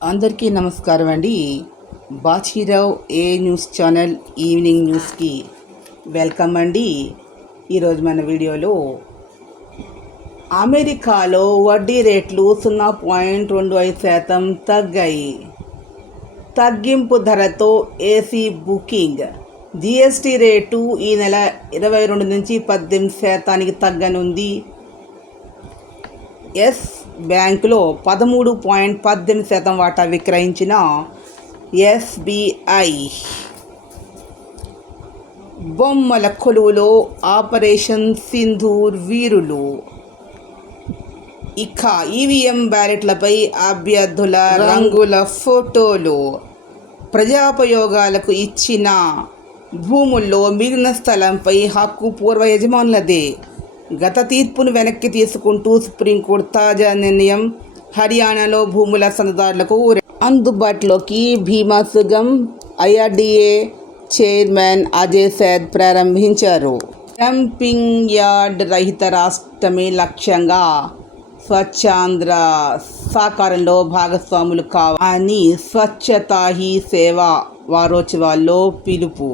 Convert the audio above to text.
అందరికీ నమస్కారం అండి. బాచీరావు ఏ న్యూస్ ఛానల్ ఈవినింగ్ న్యూస్కి వెల్కమ్ అండి. ఈరోజు మన వీడియోలో అమెరికాలో వడ్డీ రేట్లు 0.25% తగ్గాయి. తగ్గింపు ధరతో ఏసీ బుకింగ్. జిఎస్టీ రేటు ఈ నెల 22 నుంచి 18% తగ్గనుంది. ఎస్ బ్యాంకులో 13.18% వాటా విక్రయించిన ఎస్బీఐ. బొమ్మల కొలువులో ఆపరేషన్ సింధూర్ వీరులు. ఇక ఈవీఎం బ్యాలెట్లపై అభ్యర్థుల రంగుల ఫోటోలు. ప్రజాపయోగాలకు ఇచ్చిన భూముల్లో మిగిలిన స్థలంపై హక్కు పూర్వ యజమానులదే. గత తీర్పును వెనక్కి తీసుకుంటూ సుప్రీంకోర్టు తాజా నిర్ణయం. హర్యానాలో భూముల సొంతదారులకు అందుబాటులోకి భీమా సుగం. ఐఆర్డీఏ చైర్మన్ అజయ్ సేథ్ ప్రారంభించారు. డంపింగ్ యార్డ్ రహిత రాష్ట్రమే లక్ష్యంగా స్వచ్ఛాంధ్ర సాకారంలో భాగస్వాములు కావాలని స్వచ్ఛతా హీ సేవ వారోత్సవాల్లో పిలుపు.